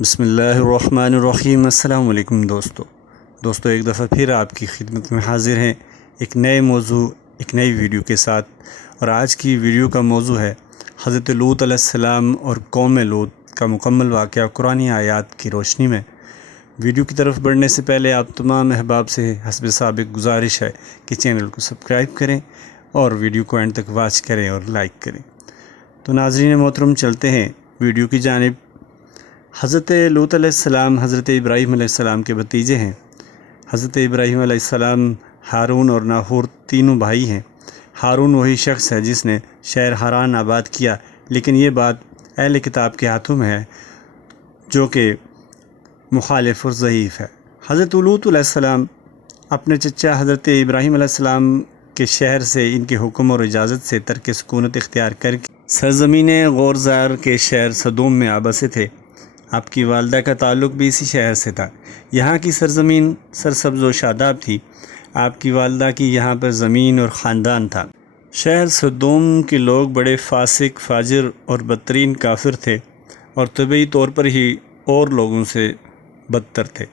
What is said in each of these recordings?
بسم اللہ الرحمن الرحیم۔ السلام علیکم دوستو ایک دفعہ پھر آپ کی خدمت میں حاضر ہیں ایک نئے موضوع ایک نئی ویڈیو کے ساتھ۔ اور آج کی ویڈیو کا موضوع ہے حضرت لوط علیہ السلام اور قوم لوط کا مکمل واقعہ قرآنی آیات کی روشنی میں۔ ویڈیو کی طرف بڑھنے سے پہلے آپ تمام احباب سے حسب سابق گزارش ہے کہ چینل کو سبسکرائب کریں اور ویڈیو کو اینڈ تک واچ کریں اور لائک کریں۔ تو ناظرین محترم، چلتے ہیں ویڈیو کی جانب۔ حضرت لوط علیہ السلام حضرت ابراہیم علیہ السلام کے بھتیجے ہیں۔ حضرت ابراہیم علیہ السلام، ہارون اور ناحور تینوں بھائی ہیں۔ ہارون وہی شخص ہے جس نے شہر حران آباد کیا، لیکن یہ بات اہل کتاب کے ہاتھوں میں ہے جو کہ مخالف اور ضعیف ہے۔ حضرت لوط علیہ السلام اپنے چچا حضرت ابراہیم علیہ السلام کے شہر سے ان کے حکم اور اجازت سے ترک سکونت اختیار کر کے سرزمین غورزار کے شہر سدوم میں آبسے تھے۔ آپ کی والدہ کا تعلق بھی اسی شہر سے تھا۔ یہاں کی سرزمین سرسبز و شاداب تھی۔ آپ کی والدہ کی یہاں پر زمین اور خاندان تھا۔ شہر سدوم کے لوگ بڑے فاسق، فاجر اور بدترین کافر تھے اور طبعی طور پر ہی اور لوگوں سے بدتر تھے۔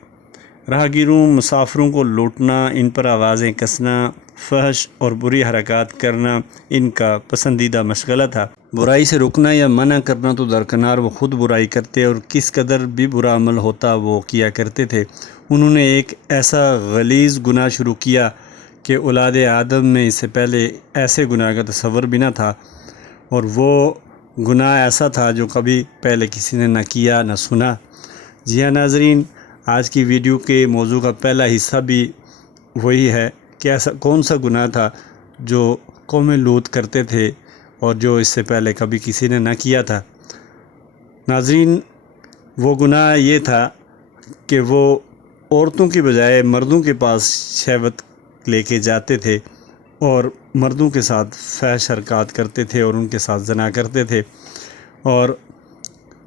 راہگیروں، مسافروں کو لوٹنا، ان پر آوازیں کسنا، فحش اور بری حرکات کرنا ان کا پسندیدہ مشغلہ تھا۔ برائی سے رکنا یا منع کرنا تو درکنار، وہ خود برائی کرتے اور کس قدر بھی برا عمل ہوتا وہ کیا کرتے تھے۔ انہوں نے ایک ایسا غلیظ گناہ شروع کیا کہ اولاد آدم میں اس سے پہلے ایسے گناہ کا تصور بھی نہ تھا، اور وہ گناہ ایسا تھا جو کبھی پہلے کسی نے نہ کیا نہ سنا۔ جی ہاں ناظرین، آج کی ویڈیو کے موضوع کا پہلا حصہ بھی وہی ہے کہ ایسا کون سا گناہ تھا جو قوم لوط کرتے تھے اور جو اس سے پہلے کبھی کسی نے نہ کیا تھا۔ ناظرین، وہ گناہ یہ تھا کہ وہ عورتوں کی بجائے مردوں کے پاس شہوت لے کے جاتے تھے اور مردوں کے ساتھ فحش حرکات کرتے تھے اور ان کے ساتھ زنا کرتے تھے، اور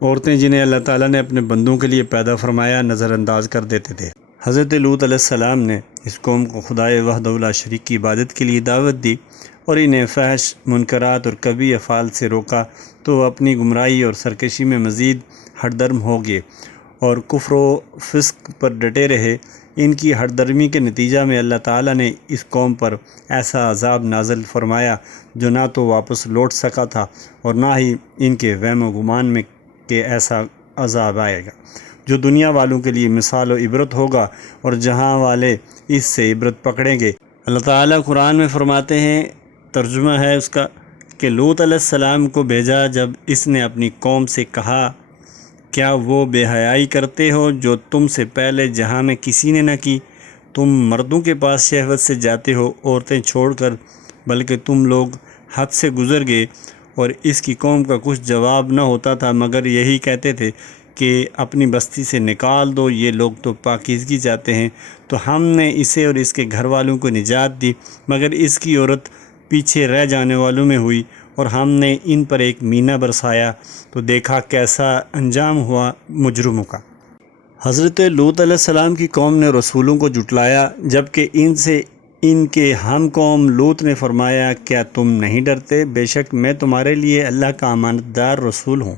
عورتیں جنہیں اللہ تعالیٰ نے اپنے بندوں کے لیے پیدا فرمایا نظر انداز کر دیتے تھے۔ حضرت لوط علیہ السلام نے اس قوم کو خدائے وحدہ لا شریک کی عبادت کے لیے دعوت دی اور انہیں فحش، منکرات اور کبھی افعال سے روکا، تو وہ اپنی گمراہی اور سرکشی میں مزید ہٹ درم ہو گئے اور کفر و فسق پر ڈٹے رہے۔ ان کی ہٹ درمی کے نتیجہ میں اللہ تعالیٰ نے اس قوم پر ایسا عذاب نازل فرمایا جو نہ تو واپس لوٹ سکا تھا اور نہ ہی ان کے وہم و گمان میں کہ ایسا عذاب آئے گا جو دنیا والوں کے لیے مثال و عبرت ہوگا، اور جہاں والے اس سے عبرت پکڑیں گے۔ اللہ تعالیٰ قرآن میں فرماتے ہیں، ترجمہ ہے اس کا، کہ لوط علیہ السلام کو بھیجا جب اس نے اپنی قوم سے کہا، کیا وہ بے حیائی کرتے ہو جو تم سے پہلے جہاں میں کسی نے نہ کی؟ تم مردوں کے پاس شہوت سے جاتے ہو عورتیں چھوڑ کر، بلکہ تم لوگ حد سے گزر گئے۔ اور اس کی قوم کا کچھ جواب نہ ہوتا تھا مگر یہی کہتے تھے کہ اپنی بستی سے نکال دو، یہ لوگ تو پاکیزگی چاہتے ہیں۔ تو ہم نے اسے اور اس کے گھر والوں کو نجات دی، مگر اس کی عورت پیچھے رہ جانے والوں میں ہوئی، اور ہم نے ان پر ایک مینہ برسایا تو دیکھا کیسا انجام ہوا مجرموں کا۔ حضرت لوط علیہ السلام کی قوم نے رسولوں کو جھٹلایا، جبکہ ان سے ان کے ہم قوم لوط نے فرمایا، کیا تم نہیں ڈرتے؟ بے شک میں تمہارے لیے اللہ کا امانت دار رسول ہوں،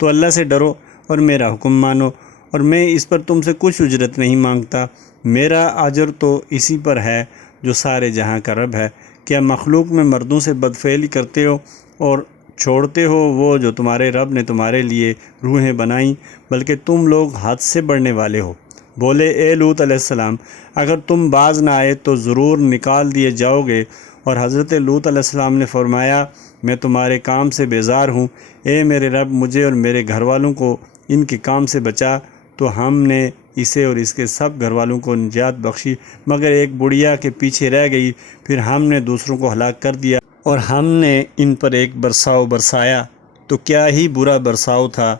تو اللہ سے ڈرو اور میرا حکم مانو، اور میں اس پر تم سے کچھ اجرت نہیں مانگتا، میرا اجر تو اسی پر ہے جو سارے جہاں کا رب ہے۔ کیا مخلوق میں مردوں سے بدفعلی کرتے ہو اور چھوڑتے ہو وہ جو تمہارے رب نے تمہارے لیے روحیں بنائیں؟ بلکہ تم لوگ حد سے بڑھنے والے ہو۔ بولے، اے لوط علیہ السلام، اگر تم باز نہ آئے تو ضرور نکال دیے جاؤ گے۔ اور حضرت لوط علیہ السلام نے فرمایا، میں تمہارے کام سے بیزار ہوں، اے میرے رب مجھے اور میرے گھر والوں کو ان کے کام سے بچا۔ تو ہم نے اسے اور اس کے سب گھر والوں کو نجات بخشی، مگر ایک بڑھیا کے پیچھے رہ گئی۔ پھر ہم نے دوسروں کو ہلاک کر دیا اور ہم نے ان پر ایک برساؤ برسایا، تو کیا ہی برا برساؤ تھا،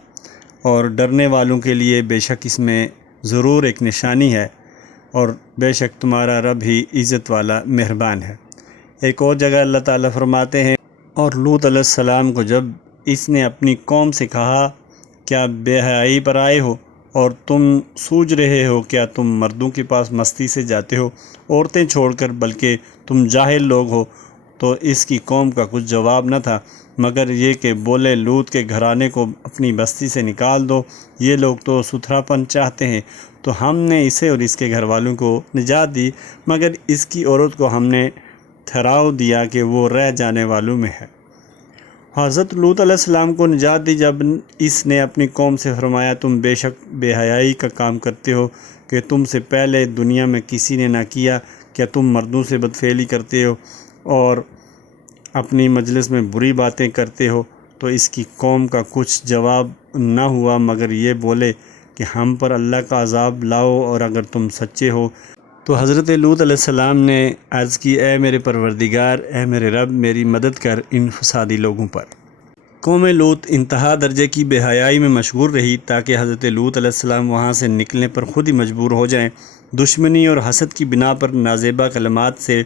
اور ڈرنے والوں کے لیے بے شک اس میں ضرور ایک نشانی ہے، اور بے شک تمہارا رب ہی عزت والا مہربان ہے۔ ایک اور جگہ اللہ تعالیٰ فرماتے ہیں، اور لوط علیہ السلام کو جب اس نے اپنی قوم سے کہا، کیا بے حیائی پر آئے ہو اور تم سوچ رہے ہو؟ کیا تم مردوں کے پاس مستی سے جاتے ہو عورتیں چھوڑ کر؟ بلکہ تم جاہل لوگ ہو، تو اس کی قوم کا کچھ جواب نہ تھا مگر یہ کہ بولے لوط کے گھرانے کو اپنی بستی سے نکال دو، یہ لوگ تو ستھراپن چاہتے ہیں، تو ہم نے اسے اور اس کے گھر والوں کو نجات دی، مگر اس کی عورت کو ہم نے ٹھہراؤ دیا کہ وہ رہ جانے والوں میں ہے۔ حضرت لوط علیہ السلام کو نجات دی جب اس نے اپنی قوم سے فرمایا تم بے شک بے حیائی کا کام کرتے ہو کہ تم سے پہلے دنیا میں کسی نے نہ کیا، کیا تم مردوں سے بدفعلی کرتے ہو اور اپنی مجلس میں بری باتیں کرتے ہو؟ تو اس کی قوم کا کچھ جواب نہ ہوا مگر یہ بولے کہ ہم پر اللہ کا عذاب لاؤ، اور اگر تم سچے ہو تو حضرت لوط علیہ السلام نے عرض کی اے میرے پروردگار، اے میرے رب، میری مدد کر ان فسادی لوگوں پر۔ قوم لوط انتہا درجے کی بے حیائی میں مشغول رہی تاکہ حضرت لوط علیہ السلام وہاں سے نکلنے پر خود ہی مجبور ہو جائیں۔ دشمنی اور حسد کی بنا پر نازیبا کلمات سے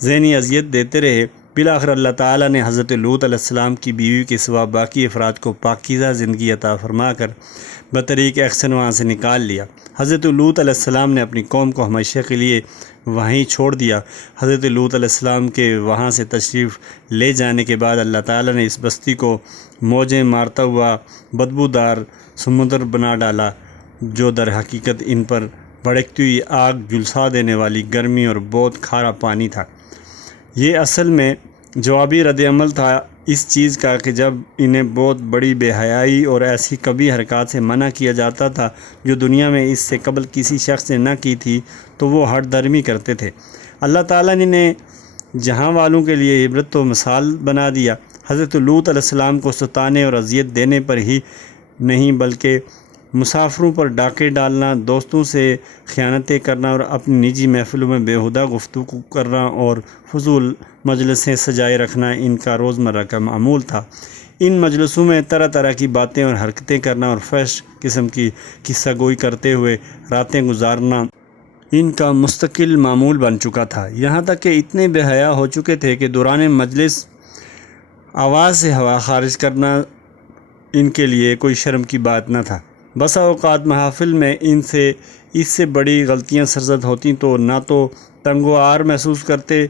ذہنی اذیت دیتے رہے۔ بالآخر اللہ تعالیٰ نے حضرت لوط علیہ السلام کی بیوی کے سوا باقی افراد کو پاکیزہ زندگی عطا فرما کر بطریق احسن وہاں سے نکال لیا۔ حضرت لوط علیہ السلام نے اپنی قوم کو ہمیشہ کے لیے وہیں چھوڑ دیا۔ حضرت لوط علیہ السلام کے وہاں سے تشریف لے جانے کے بعد اللہ تعالیٰ نے اس بستی کو موجیں مارتا ہوا بدبودار سمندر بنا ڈالا، جو در حقیقت ان پر بھڑکتی ہوئی آگ جھلسا دینے والی گرمی اور بہت کھارا پانی تھا۔ یہ اصل میں جوابی رد عمل تھا اس چیز کا کہ جب انہیں بہت بڑی بے حیائی اور ایسی کبھی حرکات سے منع کیا جاتا تھا جو دنیا میں اس سے قبل کسی شخص نے نہ کی تھی تو وہ ہٹ درمی کرتے تھے۔ اللہ تعالیٰ نے انہیں جہاں والوں کے لیے عبرت و مثال بنا دیا۔ حضرت لوط علیہ السلام کو ستانے اور اذیت دینے پر ہی نہیں بلکہ مسافروں پر ڈاکے ڈالنا، دوستوں سے خیانتیں کرنا اور اپنی نجی محفلوں میں بیہودہ گفتگو کرنا اور فضول مجلسیں سجائے رکھنا ان کا روزمرہ کا معمول تھا۔ ان مجلسوں میں طرح طرح کی باتیں اور حرکتیں کرنا اور فحش قسم کی قصہ گوئی کرتے ہوئے راتیں گزارنا ان کا مستقل معمول بن چکا تھا، یہاں تک کہ اتنے بے حیا ہو چکے تھے کہ دوران مجلس آواز سے ہوا خارج کرنا ان کے لیے کوئی شرم کی بات نہ تھا۔ بسا اوقات محافل میں اس سے بڑی غلطیاں سرزد ہوتی تو نہ تو تنگ و عار محسوس کرتے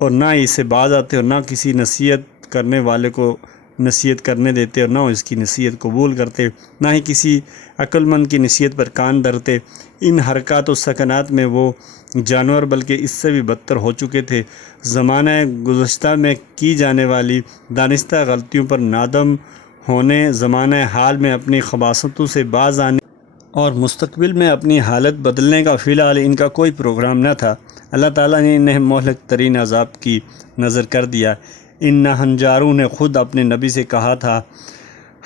اور نہ اس سے باز آتے اور نہ کسی نصیحت کرنے والے کو نصیحت کرنے دیتے اور نہ اس کی نصیحت قبول کرتے، نہ ہی کسی عقل مند کی نصیحت پر کان دھرتے۔ ان حرکات و سکنات میں وہ جانور بلکہ اس سے بھی بدتر ہو چکے تھے۔ زمانہ گزشتہ میں کی جانے والی دانستہ غلطیوں پر نادم ہونے، زمانہ حال میں اپنی خباثتوں سے باز آنے اور مستقبل میں اپنی حالت بدلنے کا فی الحال ان کا کوئی پروگرام نہ تھا۔ اللہ تعالیٰ نے انہیں مہلک ترین عذاب کی نظر کر دیا۔ ان ناہنجاروں نے خود اپنے نبی سے کہا تھا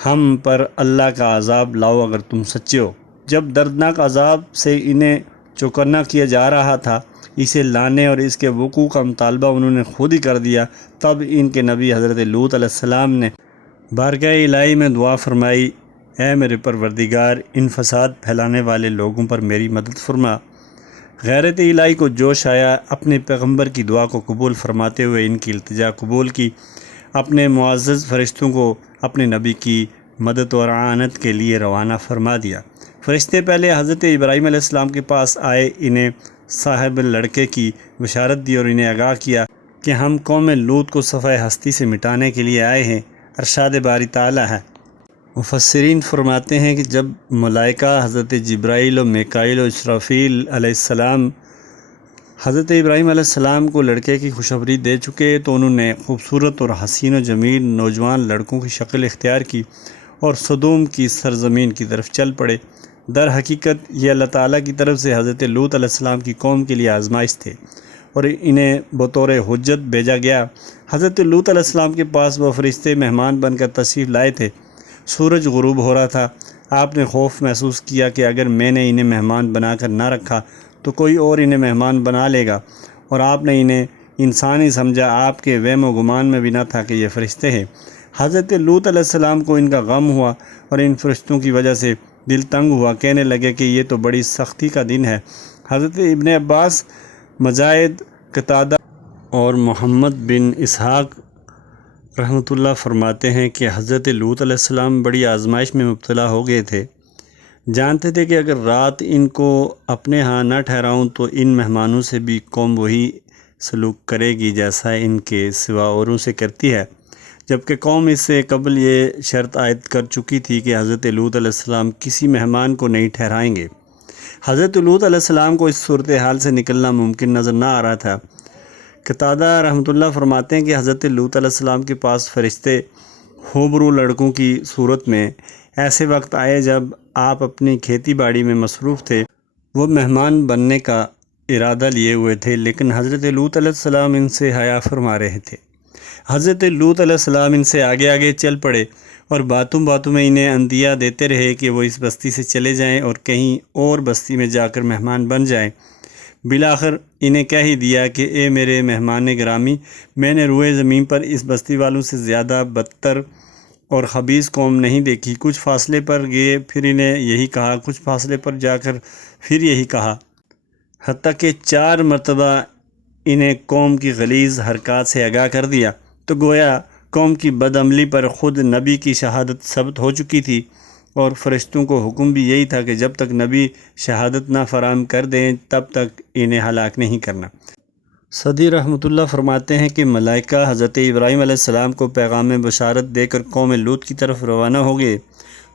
ہم پر اللہ کا عذاب لاؤ اگر تم سچے ہو۔ جب دردناک عذاب سے انہیں چوکنا کیا جا رہا تھا، اسے لانے اور اس کے وقوع کا مطالبہ انہوں نے خود ہی کر دیا، تب ان کے نبی حضرت لوط علیہ السلام نے بارگاہ الہی میں دعا فرمائی، اے میرے پروردگار، ان فساد پھیلانے والے لوگوں پر میری مدد فرما۔ غیرت الہی کو جوش آیا، اپنے پیغمبر کی دعا کو قبول فرماتے ہوئے ان کی التجا قبول کی، اپنے معزز فرشتوں کو اپنے نبی کی مدد اور اعانت کے لیے روانہ فرما دیا۔ فرشتے پہلے حضرت ابراہیم علیہ السلام کے پاس آئے، انہیں صاحب لڑکے کی بشارت دی اور انہیں آگاہ کیا کہ ہم قوم لوط کو صفحہ ہستی سے مٹانے کے لیے آئے ہیں۔ ارشاد باری تعالیٰ ہے۔ مفسرین فرماتے ہیں کہ جب ملائکہ حضرت جبرائیل و میکائیل و اسرافیل علیہ السلام حضرت ابراہیم علیہ السلام کو لڑکے کی خوشخبری دے چکے تو انہوں نے خوبصورت اور حسین و جمیل نوجوان لڑکوں کی شکل اختیار کی اور سدوم کی سرزمین کی طرف چل پڑے۔ در حقیقت یہ اللہ تعالیٰ کی طرف سے حضرت لوط علیہ السلام کی قوم کے لیے آزمائش تھے اور انہیں بطور حجت بھیجا گیا۔ حضرت لوط علیہ السلام کے پاس وہ فرشتے مہمان بن کر تشریف لائے تھے۔ سورج غروب ہو رہا تھا۔ آپ نے خوف محسوس کیا کہ اگر میں نے انہیں مہمان بنا کر نہ رکھا تو کوئی اور انہیں مہمان بنا لے گا، اور آپ نے انہیں انسان ہی سمجھا، آپ کے وہم و گمان میں بھی نہ تھا کہ یہ فرشتے ہیں۔ حضرت لوط علیہ السلام کو ان کا غم ہوا اور ان فرشتوں کی وجہ سے دل تنگ ہوا، کہنے لگے کہ یہ تو بڑی سختی کا دن ہے۔ حضرت ابن عباس، مجاہد، قتادہ اور محمد بن اسحاق رحمۃ اللہ فرماتے ہیں کہ حضرت لوط علیہ السلام بڑی آزمائش میں مبتلا ہو گئے تھے۔ جانتے تھے کہ اگر رات ان کو اپنے ہاں نہ ٹھہراؤں تو ان مہمانوں سے بھی قوم وہی سلوک کرے گی جیسا ان کے سوا اوروں سے کرتی ہے، جبکہ قوم اس سے قبل یہ شرط عائد کر چکی تھی کہ حضرت لوط علیہ السلام کسی مہمان کو نہیں ٹھہرائیں گے۔ حضرت لوط علیہ السلام کو اس صورتحال سے نکلنا ممکن نظر نہ آ رہا تھا۔ قتادہ رحمۃ اللہ فرماتے ہیں کہ حضرت لوط علیہ السلام کے پاس فرشتے ہوبرو لڑکوں کی صورت میں ایسے وقت آئے جب آپ اپنی کھیتی باڑی میں مصروف تھے۔ وہ مہمان بننے کا ارادہ لیے ہوئے تھے، لیکن حضرت لوط علیہ السلام ان سے حیا فرما رہے تھے۔ حضرت لوط علیہ السلام ان سے آگے آگے چل پڑے اور باتوں باتوں میں انہیں اندیا دیتے رہے کہ وہ اس بستی سے چلے جائیں اور کہیں اور بستی میں جا کر مہمان بن جائیں۔ بالآخر انہیں کہہ ہی دیا کہ اے میرے مہمان گرامی، میں نے روئے زمین پر اس بستی والوں سے زیادہ بدتر اور خبیث قوم نہیں دیکھی۔ کچھ فاصلے پر گئے، پھر انہیں یہی کہا، کچھ فاصلے پر جا کر پھر یہی کہا، حتیٰ کہ 4 مرتبہ انہیں قوم کی غلیظ حرکات سے آگاہ کر دیا۔ تو گویا قوم کی بدعملی پر خود نبی کی شہادت ثبت ہو چکی تھی، اور فرشتوں کو حکم بھی یہی تھا کہ جب تک نبی شہادت نہ فراہم کر دیں تب تک انہیں ہلاک نہیں کرنا۔ صدی رحمۃ اللہ فرماتے ہیں کہ ملائکہ حضرت ابراہیم علیہ السلام کو پیغام بشارت دے کر قوم لوط کی طرف روانہ ہو گئے۔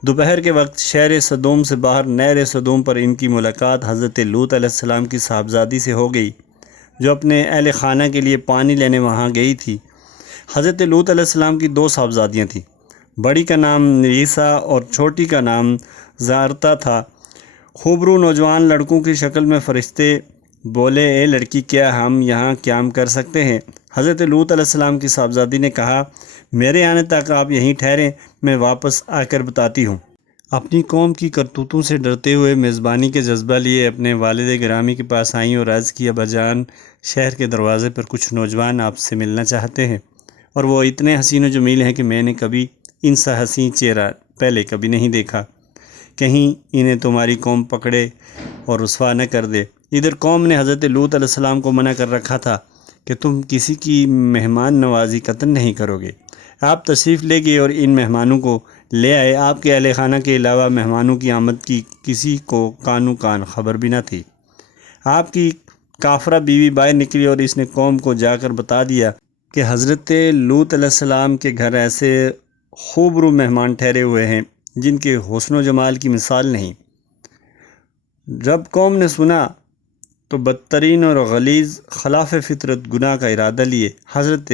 دوپہر کے وقت شہر صدوم سے باہر نہر صدوم پر ان کی ملاقات حضرت لوط علیہ السلام کی صاحبزادی سے ہو گئی، جو اپنے اہل خانہ کے لیے پانی لینے وہاں گئی تھی۔ حضرت لوط علیہ السلام کی 2 صاحبزادیاں تھیں، بڑی کا نام نریسا اور چھوٹی کا نام زارتا تھا۔ خوبرو نوجوان لڑکوں کی شکل میں فرشتے بولے، اے لڑکی، کیا ہم یہاں قیام کر سکتے ہیں؟ حضرت لوط علیہ السلام کی صاحبزادی نے کہا، میرے آنے تک آپ یہیں ٹھہریں، میں واپس آ کر بتاتی ہوں۔ اپنی قوم کی کرتوتوں سے ڈرتے ہوئے میزبانی کے جذبہ لیے اپنے والد گرامی کے پاس آئیں اور عرض کیا، ابا جان، شہر کے دروازے پر کچھ نوجوان آپ سے ملنا چاہتے ہیں، اور وہ اتنے حسین و جمیل ہیں کہ میں نے کبھی ان سا حسین چہرہ پہلے کبھی نہیں دیکھا۔ کہیں انہیں تمہاری قوم پکڑے اور رسوا نہ کر دے۔ ادھر قوم نے حضرت لوط علیہ السلام کو منع کر رکھا تھا کہ تم کسی کی مہمان نوازی قطعاً نہیں کرو گے۔ آپ تشریف لے گئے اور ان مہمانوں کو لے آئے۔ آپ کے اہل خانہ کے علاوہ مہمانوں کی آمد کی کسی کو کانو کان خبر بھی نہ تھی۔ آپ کی کافرہ بیوی باہر نکلی اور اس نے قوم کو جا کر بتا دیا کہ حضرت لوط علیہ السلام کے گھر ایسے خوبرو مہمان ٹھہرے ہوئے ہیں جن کے حسن و جمال کی مثال نہیں۔ جب قوم نے سنا تو بدترین اور غلیظ خلاف فطرت گناہ کا ارادہ لیے حضرت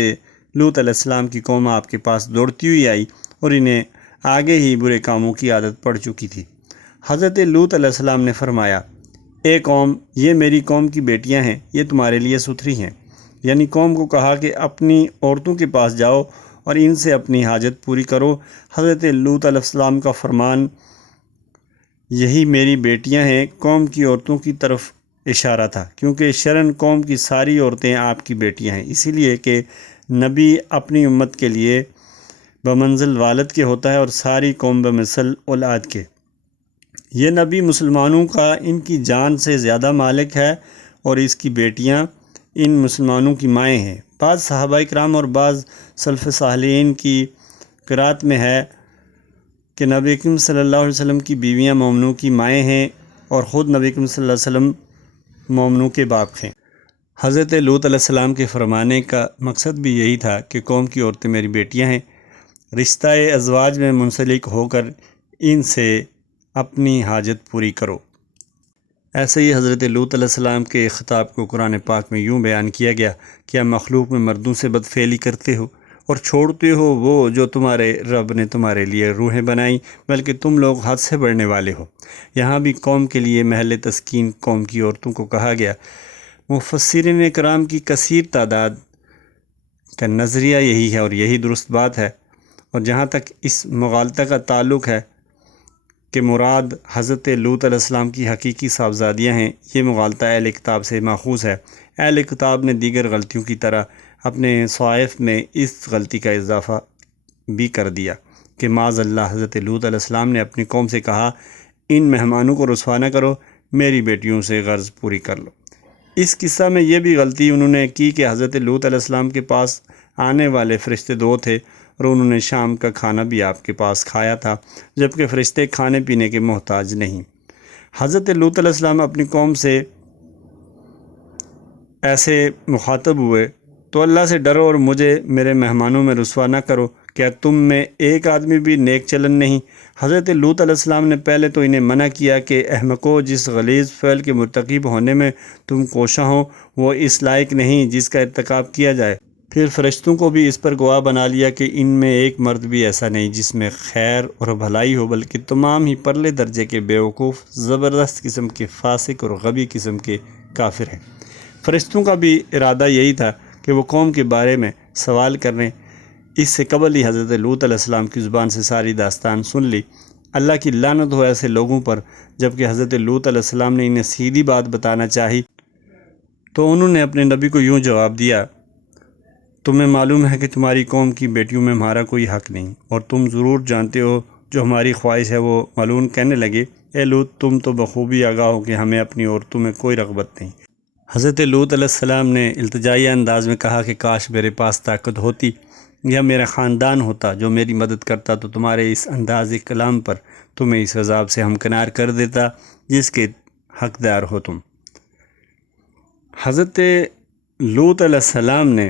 لوط علیہ السلام کی قوم آپ کے پاس دوڑتی ہوئی آئی اور انہیں آگے ہی برے کاموں کی عادت پڑ چکی تھی۔ حضرت لوط علیہ السلام نے فرمایا، اے قوم، یہ میری قوم کی بیٹیاں ہیں، یہ تمہارے لیے ستھری ہیں۔ یعنی قوم کو کہا کہ اپنی عورتوں کے پاس جاؤ اور ان سے اپنی حاجت پوری کرو۔ حضرت لوط علیہ السلام کا فرمان، یہی میری بیٹیاں ہیں، قوم کی عورتوں کی طرف اشارہ تھا، کیونکہ شرعاً قوم کی ساری عورتیں آپ کی بیٹیاں ہیں، اسی لیے کہ نبی اپنی امت کے لیے بمنزل والد کے ہوتا ہے اور ساری قوم بمثل اولاد کے۔ یہ نبی مسلمانوں کا ان کی جان سے زیادہ مالک ہے اور اس کی بیٹیاں ان مسلمانوں کی مائیں ہیں۔ بعض صحابہ کرام اور بعض سلف صالحین کی قرات میں ہے کہ نبی کریم صلی اللہ علیہ وسلم کی بیویاں مومنوں کی مائیں ہیں اور خود نبی کریم صلی اللہ علیہ وسلم مومنوں کے باپ ہیں۔ حضرت لوط علیہ السلام کے فرمانے کا مقصد بھی یہی تھا کہ قوم کی عورتیں میری بیٹیاں ہیں، رشتہ ازواج میں منسلک ہو کر ان سے اپنی حاجت پوری کرو۔ ایسے ہی حضرت لوط علیہ السلام کے خطاب کو قرآن پاک میں یوں بیان کیا گیا، کیا مخلوق میں مردوں سے بدفعلی کرتے ہو اور چھوڑتے ہو وہ جو تمہارے رب نے تمہارے لیے روحیں بنائیں، بلکہ تم لوگ حد سے بڑھنے والے ہو۔ یہاں بھی قوم کے لیے محل تسکین قوم کی عورتوں کو کہا گیا۔ مفسرین کرام کی کثیر تعداد کا نظریہ یہی ہے اور یہی درست بات ہے، اور جہاں تک اس مغالطہ کا تعلق ہے کہ مراد حضرت لوط علیہ السلام کی حقیقی صاحبزادیاں ہیں، یہ مغالطہ اہل کتاب سے ماخوذ ہے۔ اہل کتاب نے دیگر غلطیوں کی طرح اپنے صحائف میں اس غلطی کا اضافہ بھی کر دیا کہ معاذ اللہ حضرت لوط علیہ السلام نے اپنی قوم سے کہا، ان مہمانوں کو رسوا نہ کرو، میری بیٹیوں سے غرض پوری کر لو۔ اس قصہ میں یہ بھی غلطی انہوں نے کی کہ حضرت لوط علیہ السلام کے پاس آنے والے فرشتے 2 تھے اور انہوں نے شام کا کھانا بھی آپ کے پاس کھایا تھا، جبکہ فرشتے کھانے پینے کے محتاج نہیں۔ حضرت لوط علیہ السلام اپنی قوم سے ایسے مخاطب ہوئے تو اللہ سے ڈرو اور مجھے میرے مہمانوں میں رسوا نہ کرو، کیا تم میں ایک آدمی بھی نیک چلن نہیں؟ حضرت لوط علیہ السلام نے پہلے تو انہیں منع کیا کہ احمقو، جس غلیظ فعل کے مرتکب ہونے میں تم کوشاں ہو وہ اس لائق نہیں جس کا ارتکاب کیا جائے۔ پھر فرشتوں کو بھی اس پر گواہ بنا لیا کہ ان میں ایک مرد بھی ایسا نہیں جس میں خیر اور بھلائی ہو، بلکہ تمام ہی پرلے درجے کے بیوقوف، زبردست قسم کے فاسق اور غبی قسم کے کافر ہیں۔ فرشتوں کا بھی ارادہ یہی تھا کہ وہ قوم کے بارے میں سوال کریں۔ اس سے قبل ہی حضرت لوط علیہ السلام کی زبان سے ساری داستان سن لی۔ اللہ کی لعنت ہو ایسے لوگوں پر۔ جب کہ حضرت لوط علیہ السلام نے انہیں سیدھی بات بتانا چاہی تو انہوں نے اپنے نبی کو یوں جواب دیا: تمہیں معلوم ہے کہ تمہاری قوم کی بیٹیوں میں ہمارا کوئی حق نہیں، اور تم ضرور جانتے ہو جو ہماری خواہش ہے۔ وہ ملعون کہنے لگے: اے لوط، تم تو بخوبی آگاہ ہو کہ ہمیں اپنی عورتوں میں کوئی رغبت نہیں۔ حضرت لوط علیہ السلام نے التجائیہ انداز میں کہا کہ کاش میرے پاس طاقت ہوتی یا میرا خاندان ہوتا جو میری مدد کرتا تو تمہارے اس انداز کلام پر تمہیں اس عذاب سے ہمکنار کر دیتا جس کے حقدار ہو تم۔ حضرت لوط علیہ السلام نے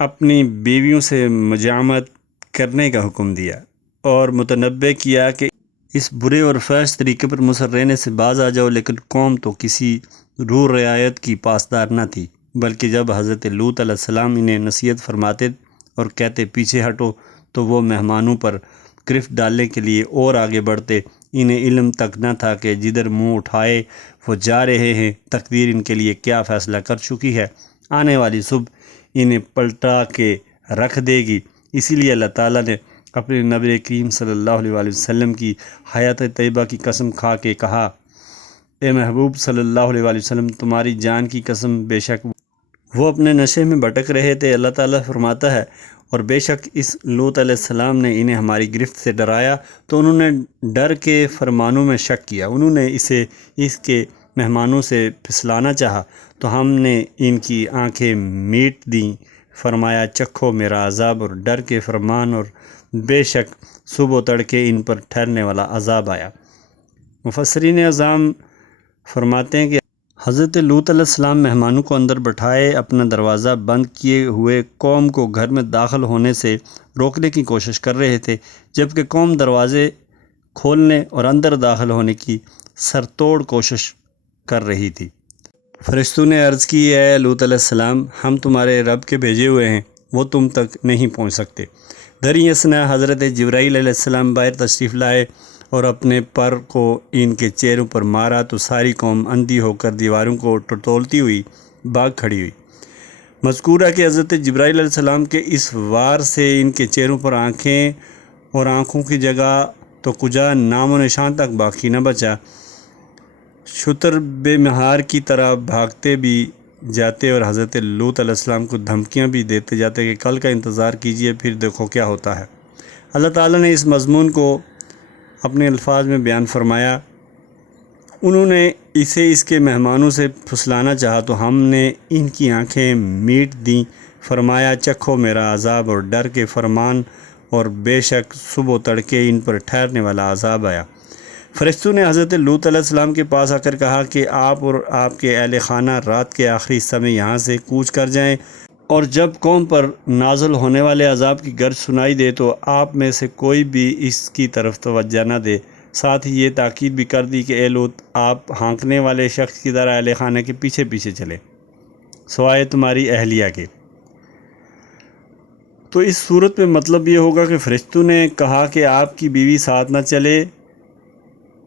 اپنی بیویوں سے مجامعت کرنے کا حکم دیا اور متنبہ کیا کہ اس برے اور فحش طریقے پر مصر رہنے سے باز آ جاؤ، لیکن قوم تو کسی روح رعایت کی پاسدار نہ تھی، بلکہ جب حضرت لوط علیہ السلام انہیں نصیحت فرماتے اور کہتے پیچھے ہٹو تو وہ مہمانوں پر گرفت ڈالنے کے لیے اور آگے بڑھتے۔ انہیں علم تک نہ تھا کہ جدھر منہ اٹھائے وہ جا رہے ہیں، تقدیر ان کے لیے کیا فیصلہ کر چکی ہے۔ آنے والی صبح انہیں پلٹا کے رکھ دے گی۔ اسی لیے اللہ تعالیٰ نے اپنے نبی کریم صلی اللہ علیہ وآلہ وسلم کی حیات طیبہ کی قسم کھا کے کہا: اے محبوب صلی اللہ علیہ وآلہ وسلم، تمہاری جان کی قسم، بے شک وہ اپنے نشے میں بھٹک رہے تھے۔ اللہ تعالیٰ فرماتا ہے: اور بے شک اس لوط علیہ السلام نے انہیں ہماری گرفت سے ڈرایا تو انہوں نے ڈر کے فرمانوں میں شک کیا، انہوں نے اسے اس کے مہمانوں سے پھسلانا چاہا تو ہم نے ان کی آنکھیں میٹ دیں، فرمایا چکھو میرا عذاب، اور ڈر کے فرمان، اور بے شک صبح و تڑکے ان پر ٹھہرنے والا عذاب آیا۔ مفسرین اعظام فرماتے ہیں کہ حضرت لوط علیہ السلام مہمانوں کو اندر بٹھائے اپنا دروازہ بند کیے ہوئے قوم کو گھر میں داخل ہونے سے روکنے کی کوشش کر رہے تھے، جبکہ قوم دروازے کھولنے اور اندر داخل ہونے کی سرتوڑ کوشش کر رہی تھی۔ فرشتوں نے عرض کی: اے لوط علیہ السلام، ہم تمہارے رب کے بھیجے ہوئے ہیں، وہ تم تک نہیں پہنچ سکتے۔ دریں اثنا حضرت جبرائیل علیہ السلام باہر تشریف لائے اور اپنے پر کو ان کے چہروں پر مارا تو ساری قوم اندھی ہو کر دیواروں کو ٹٹولتی ہوئی بھاگ کھڑی ہوئی۔ مذکور ہے کہ حضرت جبرائیل علیہ السلام کے اس وار سے ان کے چہروں پر آنکھیں اور آنکھوں کی جگہ تو کجا نام و نشان تک باقی نہ بچا۔ شتر بے مہار کی طرح بھاگتے بھی جاتے اور حضرت لوط علیہ السلام کو دھمکیاں بھی دیتے جاتے کہ کل کا انتظار کیجئے، پھر دیکھو کیا ہوتا ہے۔ اللہ تعالیٰ نے اس مضمون کو اپنے الفاظ میں بیان فرمایا: انہوں نے اسے اس کے مہمانوں سے پھسلانا چاہا تو ہم نے ان کی آنکھیں میٹ دیں، فرمایا چکھو میرا عذاب، اور ڈر کے فرمان، اور بے شک صبح و تڑکے ان پر ٹھہرنے والا عذاب آیا۔ فرشتوں نے حضرت لوط علیہ السلام کے پاس آ کر کہا کہ آپ اور آپ کے اہل خانہ رات کے آخری حصہ میں یہاں سے کوچ کر جائیں، اور جب قوم پر نازل ہونے والے عذاب کی گرج سنائی دے تو آپ میں سے کوئی بھی اس کی طرف توجہ نہ دے۔ ساتھ ہی یہ تاکید بھی کر دی کہ اے لوط، آپ ہانکنے والے شخص کی طرح اہل خانہ کے پیچھے پیچھے چلے، سوائے تمہاری اہلیہ کے۔ تو اس صورت میں مطلب یہ ہوگا کہ فرشتوں نے کہا کہ آپ کی بیوی ساتھ نہ چلے،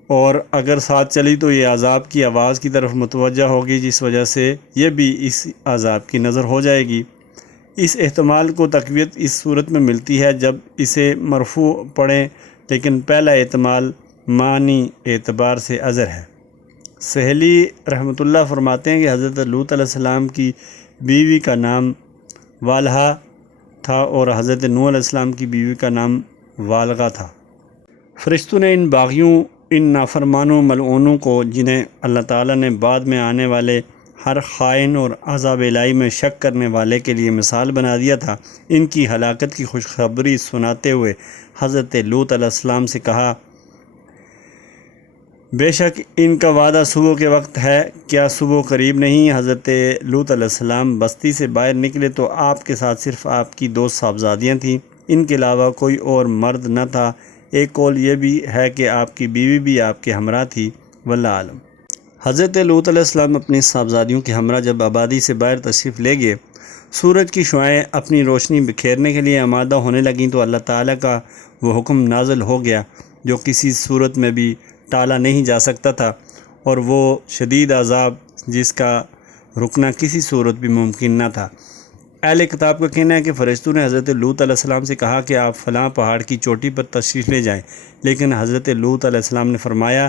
اور اگر ساتھ چلی تو یہ عذاب کی آواز کی طرف متوجہ ہوگی، جس وجہ سے یہ بھی اس عذاب کی نظر ہو جائے گی۔ اس احتمال کو تقویت اس صورت میں ملتی ہے جب اسے مرفوع پڑھیں، لیکن پہلا احتمال معنی اعتبار سے اظہر ہے۔ سہیلی رحمۃ اللہ فرماتے ہیں کہ حضرت لوط علیہ السلام کی بیوی کا نام والہا تھا اور حضرت نوح علیہ السلام کی بیوی کا نام والغہ تھا۔ فرشتوں نے ان باغیوں، ان نافرمانوں ملعونوں کو، جنہیں اللہ تعالیٰ نے بعد میں آنے والے ہر خائن اور عذاب الہی میں شک کرنے والے کے لیے مثال بنا دیا تھا، ان کی ہلاکت کی خوشخبری سناتے ہوئے حضرت لوط علیہ السلام سے کہا: بے شک ان کا وعدہ صبح کے وقت ہے، کیا صبح قریب نہیں؟ حضرت لوط علیہ السلام بستی سے باہر نکلے تو آپ کے ساتھ صرف آپ کی 2 صاحبزادیاں تھیں، ان کے علاوہ کوئی اور مرد نہ تھا۔ ایک قول یہ بھی ہے کہ آپ کی بیوی بھی آپ کے ہمراہ تھی، واللہ عالم۔ حضرت لوط علیہ السلام اپنی صاحبزادیوں کے ہمراہ جب آبادی سے باہر تشریف لے گئے، سورج کی شعاعیں اپنی روشنی بکھیرنے کے لیے آمادہ ہونے لگیں تو اللہ تعالیٰ کا وہ حکم نازل ہو گیا جو کسی صورت میں بھی ٹالا نہیں جا سکتا تھا، اور وہ شدید عذاب جس کا رکنا کسی صورت بھی ممکن نہ تھا۔ اہل کتاب کا کہنا ہے کہ فرشتوں نے حضرت لوط علیہ السلام سے کہا کہ آپ فلاں پہاڑ کی چوٹی پر تشریف لے جائیں، لیکن حضرت لوط علیہ السلام نے فرمایا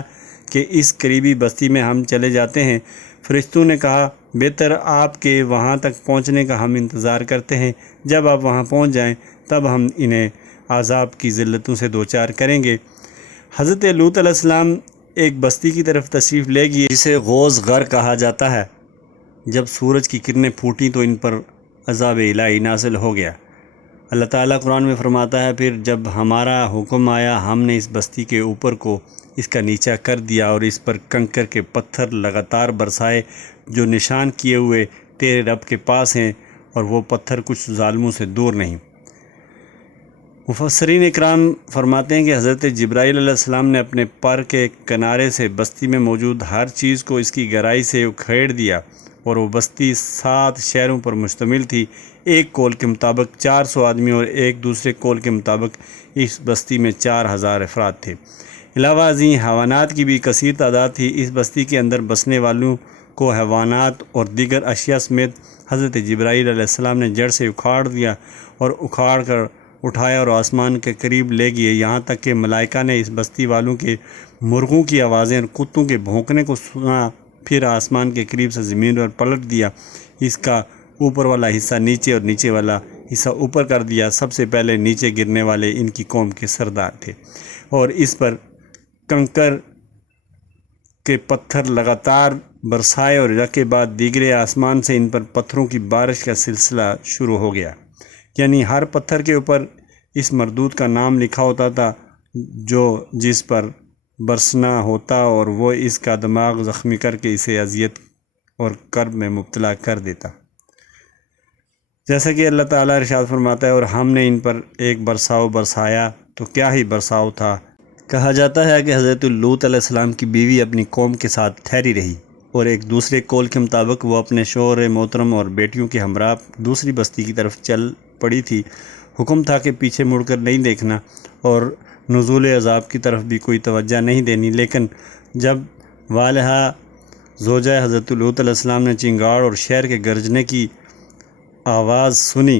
کہ اس قریبی بستی میں ہم چلے جاتے ہیں۔ فرشتوں نے کہا بہتر آپ کے وہاں تک پہنچنے کا ہم انتظار کرتے ہیں، جب آپ وہاں پہنچ جائیں تب ہم انہیں عذاب کی ذلتوں سے دوچار کریں گے۔ حضرت لوط علیہ السلام ایک بستی کی طرف تشریف لے گئے جسے غوز غر کہا جاتا ہے۔ جب سورج کی کرنیں پھوٹیں تو ان پر عذاب الہی نازل ہو گیا۔ اللہ تعالیٰ قرآن میں فرماتا ہے پھر جب ہمارا حکم آیا ہم نے اس بستی کے اوپر کو اس کا نیچا کر دیا اور اس پر کنکر کے پتھر لگاتار برسائے جو نشان کیے ہوئے تیرے رب کے پاس ہیں، اور وہ پتھر کچھ ظالموں سے دور نہیں۔ مفسرین اکرام فرماتے ہیں کہ حضرت جبرائیل علیہ السلام نے اپنے پر کے کنارے سے بستی میں موجود ہر چیز کو اس کی گہرائی سے اکھیڑ دیا، اور وہ بستی 7 شہروں پر مشتمل تھی۔ ایک قول کے مطابق 400 آدمی اور ایک دوسرے قول کے مطابق اس بستی میں 4000 افراد تھے۔ علاوہ ازیں حیوانات کی بھی کثیر تعداد تھی۔ اس بستی کے اندر بسنے والوں کو حیوانات اور دیگر اشیاء سمیت حضرت جبرائیل علیہ السلام نے جڑ سے اکھاڑ دیا اور اکھاڑ کر اٹھایا اور آسمان کے قریب لے گئے، یہاں تک کہ ملائکہ نے اس بستی والوں کے مرغوں کی آوازیں اور کتوں کے بھونکنے کو سنا، پھر آسمان کے قریب سے زمین پر پلٹ دیا، اس کا اوپر والا حصہ نیچے اور نیچے والا حصہ اوپر کر دیا۔ سب سے پہلے نیچے گرنے والے ان کی قوم کے سردار تھے، اور اس پر کنکر کے پتھر لگاتار برسائے اور یکے بعد دیگرے آسمان سے ان پر پتھروں کی بارش کا سلسلہ شروع ہو گیا، یعنی ہر پتھر کے اوپر اس مردود کا نام لکھا ہوتا تھا جو جس پر برسنا ہوتا، اور وہ اس کا دماغ زخمی کر کے اسے اذیت اور کرب میں مبتلا کر دیتا۔ جیسا کہ اللہ تعالیٰ ارشاد فرماتا ہے اور ہم نے ان پر ایک برساؤ برسایا تو کیا ہی برساؤ تھا۔ کہا جاتا ہے کہ حضرت لوط علیہ السلام کی بیوی اپنی قوم کے ساتھ ٹھہری رہی، اور ایک دوسرے قول کے مطابق وہ اپنے شوہر محترم اور بیٹیوں کے ہمراہ دوسری بستی کی طرف چل پڑی تھی۔ حکم تھا کہ پیچھے مڑ کر نہیں دیکھنا اور نزول عذاب کی طرف بھی کوئی توجہ نہیں دینی، لیکن جب والہا زوجہ حضرت لوط علیہ السلام نے چنگاڑ اور شہر کے گرجنے کی آواز سنی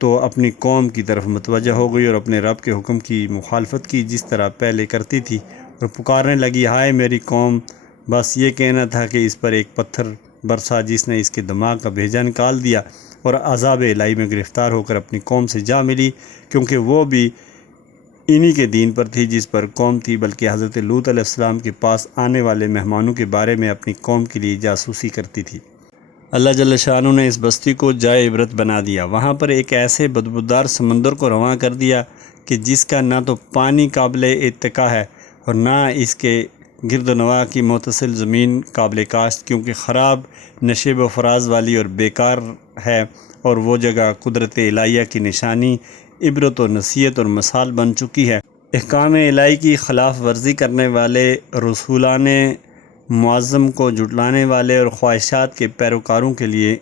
تو اپنی قوم کی طرف متوجہ ہو گئی اور اپنے رب کے حکم کی مخالفت کی جس طرح پہلے کرتی تھی، اور پکارنے لگی ہائے میری قوم، بس یہ کہنا تھا کہ اس پر ایک پتھر برسا جس نے اس کے دماغ کا بھیجا نکال دیا، اور عذاب الہی میں گرفتار ہو کر اپنی قوم سے جا ملی، کیونکہ وہ بھی انہی کے دین پر تھی جس پر قوم تھی، بلکہ حضرت لوط علیہ السلام کے پاس آنے والے مہمانوں کے بارے میں اپنی قوم کے لیے جاسوسی کرتی تھی۔ اللہ جل شانہ نے اس بستی کو جائے عبرت بنا دیا، وہاں پر ایک ایسے بدبودار سمندر کو رواں کر دیا کہ جس کا نہ تو پانی قابل اتکا ہے اور نہ اس کے گرد و نواح کی متصل زمین قابل کاشت، کیونکہ خراب نشیب و فراز والی اور بیکار ہے، اور وہ جگہ قدرت الہیہ کی نشانی، عبرت و نصیحت اور مثال بن چکی ہے۔ احکام الہی کی خلاف ورزی کرنے والے رسولان معظم کو جھٹلانے والے اور خواہشات کے پیروکاروں کے لیے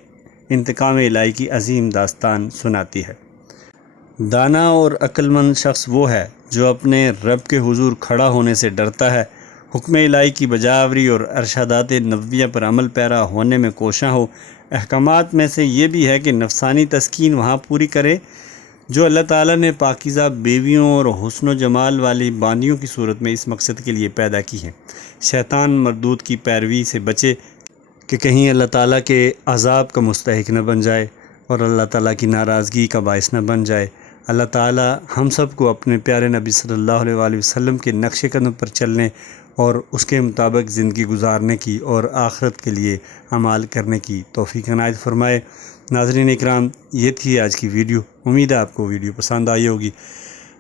انتقام الہی کی عظیم داستان سناتی ہے۔ دانا اور عقل مند شخص وہ ہے جو اپنے رب کے حضور کھڑا ہونے سے ڈرتا ہے، حکم الہی کی بجاوری اور ارشادات نبویہ پر عمل پیرا ہونے میں کوشاں ہو۔ احکامات میں سے یہ بھی ہے کہ نفسانی تسکین وہاں پوری کرے جو اللہ تعالیٰ نے پاکیزہ بیویوں اور حسن و جمال والی باندیوں کی صورت میں اس مقصد کے لیے پیدا کی ہیں۔ شیطان مردود کی پیروی سے بچے کہ کہیں اللہ تعالیٰ کے عذاب کا مستحق نہ بن جائے اور اللہ تعالیٰ کی ناراضگی کا باعث نہ بن جائے۔ اللہ تعالیٰ ہم سب کو اپنے پیارے نبی صلی اللہ علیہ وآلہ وسلم کے نقش قدم پر چلنے اور اس کے مطابق زندگی گزارنے کی اور آخرت کے لیے اعمال کرنے کی توفیق عنایت فرمائے۔ ناظرین اکرام، یہ تھی آج کی ویڈیو، امید ہے آپ کو ویڈیو پسند آئی ہوگی۔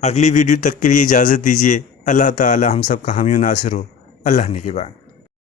اگلی ویڈیو تک کے لیے اجازت دیجیے۔ اللہ تعالیٰ ہم سب کا حامی و ناصر ہو۔ اللہ نگہبان۔